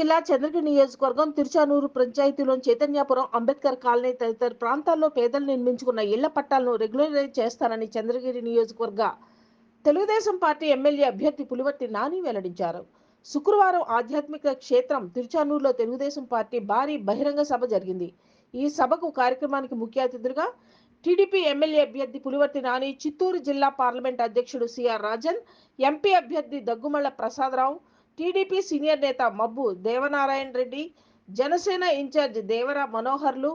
జిల్లా చంద్రగిరి నియోజకవర్గం తిరుచానూరు పంచాయతీలోని చైతన్యాపురం, అంబేద్కర్ కాలనీ తదితర ప్రాంతాల్లో పేదలు నిర్మించుకున్న ఇళ్ల పట్టాలను రెగ్యులరైజ్ చేస్తానని చంద్రగిరి నియోజకవర్గ తెలుగుదేశం పార్టీ ఎమ్మెల్యే అభ్యర్థి పులివర్తి నాని వెల్లడించారు. శుక్రవారం ఆధ్యాత్మిక క్షేత్రం తిరుచానూరులో తెలుగుదేశం పార్టీ భారీ బహిరంగ సభ జరిగింది. ఈ సభకు కార్యక్రమానికి ముఖ్య అతిథులుగా టీడీపీ ఎమ్మెల్యే అభ్యర్థి పులివర్తి నాని, చిత్తూరు జిల్లా పార్లమెంట్ అధ్యక్షుడు సిఆర్ రాజన్, ఎంపీ అభ్యర్థి దగ్గుమళ్ల ప్రసాదరావు, టీడీపీ సీనియర్ నేత మబ్బు దేవనారాయణ రెడ్డి, జనసేన ఇన్ఛార్జ్ దేవర మనోహర్లు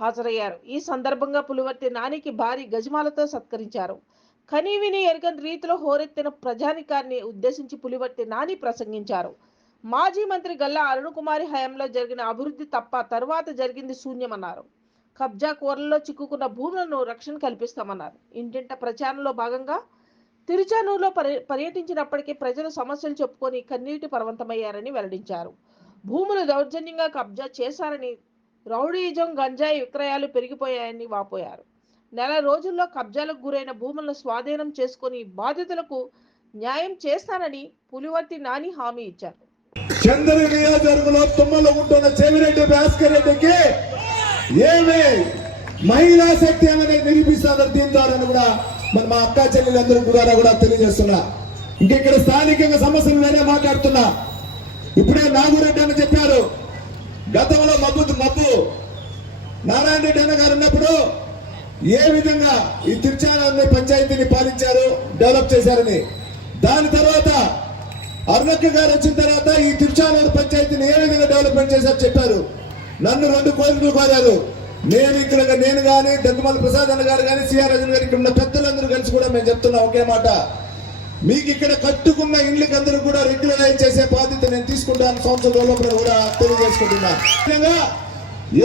హాజరయ్యారు. ఈ సందర్భంగా పులివర్తి నానికి భారీ గజమాలతో సత్కరించారు. కనీవిని ఎరగని రీతిలో హోరెత్తిన ప్రజానికాన్ని ఉద్దేశించి పులివర్తి నాని ప్రసంగించారు. మాజీ మంత్రి గల్లా అరుణకుమారి హయాంలో జరిగిన అభివృద్ధి తప్ప తరువాత జరిగింది శూన్యమన్నారు. కబ్జా కోరల్లో చిక్కుకున్న భూములను రక్షణ కల్పిస్తామన్నారు. ఇంటింట ప్రచారంలో భాగంగా తిరుచానూరులో పర్యటించినప్పటికీ ప్రజలు సమస్యలు చెప్పుకొని కన్నీటి పర్వంతమయ్యారని వెల్లడించారు. భూములు దౌర్జన్యంగా కబ్జా చేశారని, రౌడీజం, గంజాయి విక్రయాలు పెరిగిపోయాయని వాపోయారు. నెల రోజుల్లో కబ్జాలకు గురైన భూములను స్వాధీనం చేసుకుని బాధితులకు న్యాయం చేస్తానని పులివర్తి నాని హామీ ఇచ్చారు. చంద్రగిరి నియోజకవర్గంలో తుమ్మలో ఉంటున్న చెవిరెడ్డి భాస్కర్ రెడ్డికి ఏమే మహిళా శక్తి అనేది నిరూపిస్తారు. దీని ద్వారా కూడా మా అక్క చెల్లెలందరూ కూడా తెలియజేస్తున్నా. ఇక్కడ స్థానికంగా సమస్యలు నేనే మాట్లాడుతున్నా. ఇప్పుడే నాగురెడ్డి అని చెప్పారు. గతంలో మబ్బు నారాయణ రెడ్డి అన్న గారు ఉన్నప్పుడు ఏ విధంగా ఈ తిరుచానూరు పంచాయతీని పాలించారు, డెవలప్ చేశారని. దాని తర్వాత అరుణక్క గారు వచ్చిన తర్వాత ఈ తిరుచానూరు పంచాయతీని ఏ విధంగా డెవలప్మెంట్ చేశారు చెప్పారు. నన్ను 2 కోరికలు కోరారు. నేను కానీ దగ్గుమల్లి ప్రసాద్ అన్న గారు కానీ సిఆర్ రాజన్ గారు ఇక్కడ ఉన్న పెద్దలందరూ కలిసి కూడా మేము చెప్తున్నా ఒకే మాట, మీకు ఇక్కడ కట్టుకున్న ఇండ్లకి అందరూ కూడా రెగ్యులరైజ్ చేసే బాధ్యత నేను తీసుకుంటాను సంవత్సరం లోపల కూడా తెలియజేసుకుంటున్నా.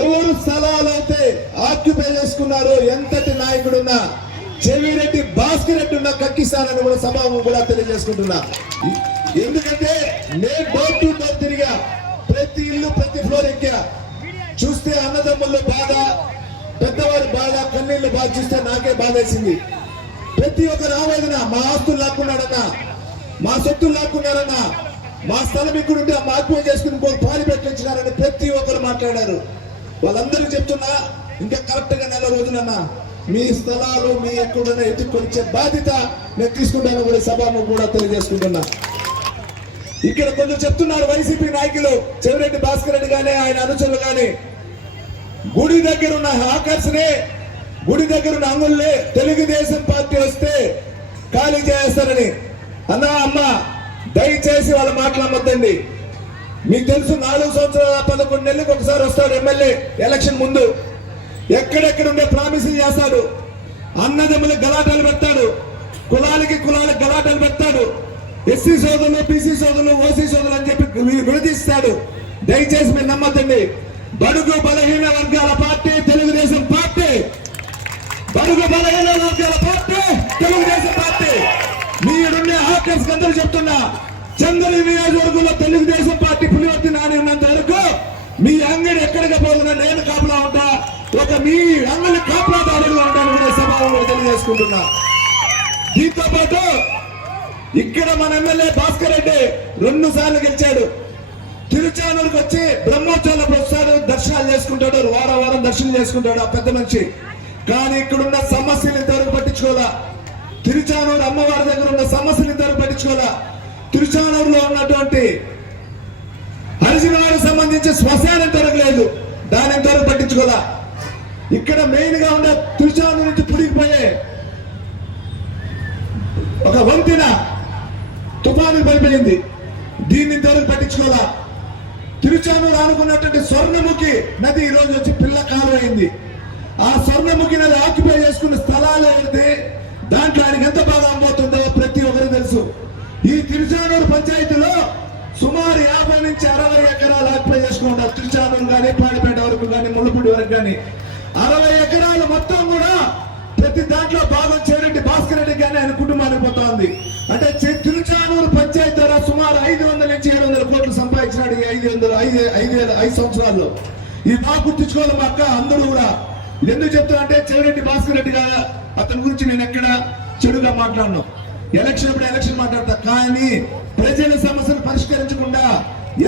ఎవరు స్థలాలు అయితే ఆక్యుపై చేసుకున్నారో, ఎంతటి నాయకుడున్నా, చెవిరెడ్డి భాస్కర్ రెడ్డి ఉన్న కక్కిస్తానని కూడా సభను కూడా తెలియజేసుకుంటున్నా. ఎందుకంటే నేను డోర్ టు డోర్ తిరిగా, ప్రతి ఇల్లు ప్రతి ఫ్లోర్ ఎక్కా, చూస్తే అన్నదమ్ముల్లో బాధ, పెద్దవారి బాధ, కన్నీళ్ళు బాధ చూస్తే నాకే బాధ వేసింది. ప్రతి ఒక్కరు ఆవేదన, మా ఆస్తులు లాక్కున్నాడన్నా, మా సొత్తులు లాక్కున్నారన్నా, మా స్థలం ఇక్కడుంటే మా ఆత్మీయ చేసుకుని పాలు పెట్టించినారని ప్రతి ఒక్కరు మాట్లాడారు. వాళ్ళందరూ చెప్తున్నా, ఇంకా కరెక్ట్ గా 4 రోజులన్నా మీ స్థలాలు మీ ఎక్కడైనా ఎత్తుకొచ్చే బాధ్యత నేను తీసుకుంటాను కూడా సభను కూడా తెలియజేసుకుంటున్నా. ఇక్కడ కొంచెం చెప్తున్నారు వైసీపీ నాయకులు, చెవిరెడ్డి భాస్కర్ రెడ్డి కానీ ఆయన అనుచరులు కానీ, గుడి దగ్గర ఉన్న హాకర్స్ని, గుడి దగ్గర ఉన్న అంగుల్ని తెలుగుదేశం పార్టీ వస్తే ఖాళీ చేస్తారని. అమ్మ దయచేసి వాళ్ళ మాట్లాడమద్దండి. మీకు తెలుసు 4 సంవత్సరాల 11 నెలలకు ఒకసారి వస్తాడు ఎమ్మెల్యే ఎలక్షన్ ముందు. ఎక్కడెక్కడ ఉండే ప్రామిసులు చేస్తాడు, అన్నదమ్ములకు గలాటాలు పెడతాడు, కులాలకి గలాటాలు పెడతాడు, ఎస్సీ సోదరులు, బీసీ సోదరులు, ఓసీ సోదరులు అని చెప్పి విడదీస్తాడు. దయచేసి మీరు నమ్మద్దండి. బడుగు బలహీన వర్గాల పార్టీ తెలుగుదేశం పార్టీ, బడుగు బలహీన వర్గాల పార్టీ తెలుగుదేశం పార్టీ. మీరున్నే హాకర్స్ అందరూ చెప్తున్నా, చంద్రగిరి నియోజకవర్గంలో తెలుగుదేశం పార్టీ పులివర్తి నాని ఉన్నంత వరకు మీ అంగడి ఎక్కడికి పోతున్నా నేను కాపలా ఉంటా, మీ అంగడి కాపలాదారులుగా ఉంటాను కూడా సభలో తెలియజేసుకుంటున్నా. దీంతో పాటు ఇక్కడ మన ఎమ్మెల్యే భాస్కర్ రెడ్డి 2 సార్లు గెలిచాడు. తిరుచానూరుకి వచ్చి బ్రహ్మోత్సవాలకు వస్తాడు, దర్శనాలు చేసుకుంటాడు, వారం దర్శనం చేసుకుంటాడు ఆ పెద్ద మనిషి. కానీ ఇక్కడున్న సమస్యలు ఇంతవరకు పట్టించుకోవాలా. తిరుచానూరు అమ్మవారి దగ్గర ఉన్న సమస్యలు ఇంతవరకు పట్టించుకోవాలా. తిరుచానూరులో ఉన్నటువంటి హరిజన వారికి సంబంధించి శ్మశానం జరగలేదు, దాని ఇంతవరకు పట్టించుకోవాలా. ఇక్కడ మెయిన్ గా ఉన్న తిరుచానూరు నుంచి పుడిగిపోయే ఒక వంతెన తుఫాను పడిపోయింది, దీన్ని ఇంతవరకు పట్టించుకోవాలా. తిరుచానూరు ఆనుకున్నటువంటి స్వర్ణముఖి నది ఈ రోజు వచ్చి పిల్ల కాలం అయింది. ఆ స్వర్ణముఖి నది ఆక్యుపై చేసుకున్న స్థలాలు అయితే దాంట్లో ఆయనకి ఎంత బాగా అమ్మవుతుందో ప్రతి ఒక్కరు తెలుసు. ఈ తిరుచానూరు పంచాయతీలో సుమారు 50 నుంచి 60 ఎకరాలు ఆక్యుపై చేసుకుంటారు. తిరుచానూరు కానీ, పాడిపేట వరకు కానీ, ముళ్ళపూడి వరకు కానీ 60 ఎకరాలు మొత్తం కూడా ప్రతి దాంట్లో భాగం చెవిరెడ్డి భాస్కర్ రెడ్డి కానీ ఆయన కుటుంబానికి పోతా ఉంది. అంటే తిరుచానూరు పంచాయతీ ద్వారా సుమారు 500 నుంచి 700 కోట్లు సంపాదించినాడు ఈ 5 సంవత్సరాల్లో. ఈ బాగా గుర్తించుకోవాలి మా అక్క అందరూ కూడా. ఇది ఎందుకు చెప్తున్నా అంటే చెవిరెడ్డి భాస్కర్ రెడ్డి గారు అతని గురించి నేను ఎక్కడ చెడుగా మాట్లాడను. ఎలక్షన్ మాట్లాడతా, కానీ ప్రజల సమస్యలు పరిష్కరించకుండా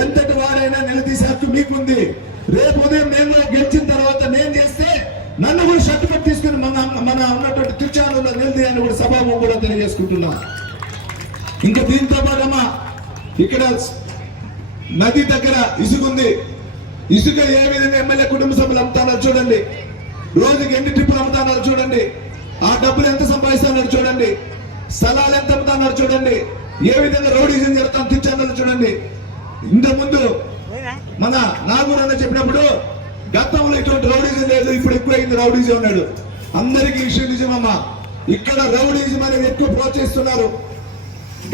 ఎంతటి వారైనా నిలదీసే హక్కు మీకుంది. రేపు ఉదయం నేను గెలిచిన తర్వాత నేను చేస్తే నన్ను కూడా షర్ట్ కట్ తీసుకుని మన ఉన్నటువంటి తిరుచానూరులో నిలదీయాలని కూడా సభాము కూడా తెలియజేసుకుంటున్నాం. ఇంకా దీంతో పాటమ్మా ఇక్కడ నది దగ్గర ఇసుకుంది. ఇసుక ఏ విధంగా ఎమ్మెల్యే కుటుంబ సభ్యులు అమ్ముతారో చూడండి. రోజుకి ఎన్ని ట్రిప్పులు అమ్ముతారో చూడండి. ఆ డబ్బులు ఎంత సంపాదిస్తున్నారు చూడండి. స్థలాలు ఎంత అమ్ముతున్నారు చూడండి. ఏ విధంగా రౌడీజం జరుగుతాం తిరుచానూరులో చూడండి. ఇంతకుముందు మన నాగూర్ అన్న చెప్పినప్పుడు గతంలో ఇటువంటి రౌడీజం లేదు, ఇప్పుడు ఎక్కువైంది రౌడీజం ఉన్నాడు. అందరికీ విషయం నిజమమ్మా. ఇక్కడ రౌడీజం అనేది ఎక్కువ ప్రోత్సహిస్తున్నారు,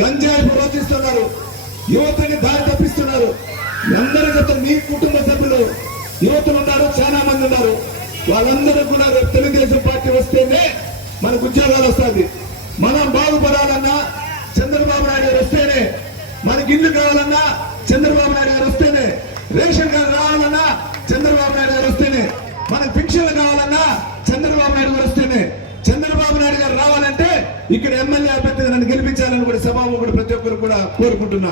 గంజాయి ప్రోత్సహిస్తున్నారు, యువతని దారి తప్పిస్తున్నారు. అందరికీ మీ కుటుంబ సభ్యులు యువతులు ఉన్నారు, చాలా మంది ఉన్నారు. వాళ్ళందరూ కూడా తెలుగుదేశం పార్టీ వస్తేనే మనకు ఉద్యోగాలు వస్తుంది. మనం బాగుపడాలన్నా చంద్రబాబు నాయుడు గారు వస్తేనే, మనకి ఇల్లు కావాలన్నా చంద్రబాబు నాయుడు గారు వస్తేనే, రేషన్ కార్డు రావాలన్నా చంద్రబాబు నాయుడు గారు వస్తేనే, మనకు పింఛన్లు కావాలన్నా చంద్రబాబు నాయుడు గారు వస్తేనే. చంద్రబాబు నాయుడు గారు రావాలంటే ఇక్కడ ఎమ్మెల్యే అభ్యర్థిగా నన్ను గెలిపించాలని కూడా సభాము కూడా ప్రతి ఒక్కరు కూడా కోరుకుంటున్నా.